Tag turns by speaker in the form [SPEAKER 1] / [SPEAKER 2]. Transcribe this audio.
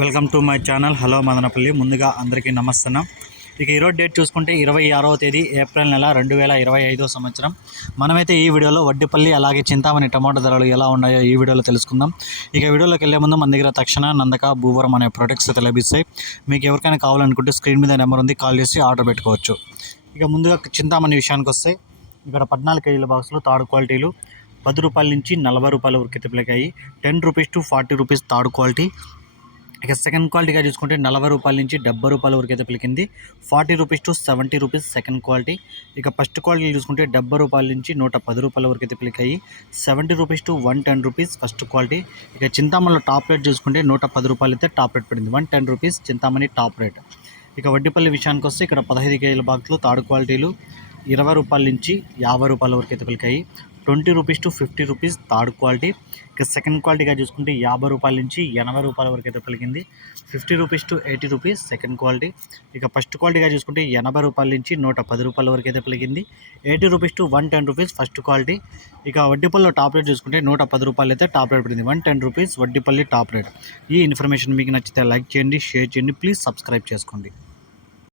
[SPEAKER 1] Welcome to my channel. Hello Madanapalle. ముందుగా అందరికీ నమస్తున్నాం ఇక ఈరోజు డేట్ చూసుకుంటే ఇరవై ఆరవ తేదీ ఏప్రిల్ నెల రెండు వేల ఇరవై ఐదో సంవత్సరం. మనమైతే ఈ వీడియోలో వడ్డిపల్లి అలాగే చింతామణి టమాటో ధరలు ఎలా ఉన్నాయో ఈ వీడియోలో తెలుసుకుందాం. ఇక వీడియోలోకి వెళ్ళే ముందు మన దగ్గర తక్షణ నందక భూవరం అనే ప్రొడక్ట్స్ అయితే లభిస్తాయి. మీకు ఎవరికైనా కావాలనుకుంటే స్క్రీన్ మీద నెంబర్ ఉంది కాల్ చేసి ఆర్డర్ పెట్టుకోవచ్చు. ఇక ముందుగా చింతామణి విషయానికి వస్తే ఇక్కడ పద్నాలుగు కేజీల బాక్సులు తాడు క్వాలిటీలు పది రూపాయల నుంచి నలభై రూపాయల వరకు అయితే ten rupees to forty rupees third quality ఇక సెకండ్ క్వాలిటీగా చూసుకుంటే నలభై రూపాయల నుంచి డెబ్బై రూపాయల వరకు అయితే పలికింది. Forty rupees to seventy rupees second quality ఇక ఫస్ట్ క్వాలిటీ చూసుకుంటే డెబ్బై రూపాయల నుంచి నూట పది రూపాయల వరకు అయితే పిలికాయి. Seventy rupees to one ten rupees first quality ఇక చింతామణిలో టాప్ రేట్ చూసుకుంటే నూట పది రూపాయలు అయితే టాప్ రేట్ పడింది. One ten rupees Chintamani top rate ఇక వడ్డీపల్లి విషయానికి వస్తే ఇక్కడ పదహైదు కేజీల బాక్సులు తాడు క్వాలిటీలు ఇరవై రూపాయల నుంచి యాభై రూపాయల వరకు అయితే పలికాయి. Twenty rupees to fifty rupees third quality. ఇక సెకండ్ క్వాలిటీగా చూసుకుంటే యాభై రూపాయల నుంచి ఎనభై రూపాయల వరకు అయితే పలికింది. Fifty rupees to eighty rupees second quality. ఇక ఫస్ట్ క్వాలిటీగా చూసుకుంటే ఎనభై రూపాయల నుంచి నూట పది రూపాయల వరకు అయితే పలికింది. Eighty rupees to one ten rupees first quality. ఇక వడ్డీపల్లిలో టాప్ రేట్ చూసుకుంటే నూట పది రూపాయలు అయితే టాప్ రేట్ పడింది one ten rupees Vaddipalli top rate. ఈ ఇన్ఫర్మేషన్ మీకు నచ్చితే లైక్ చేయండి షేర్ చేయండి ప్లీజ్ సబ్స్క్రైబ్ చేసుకోండి.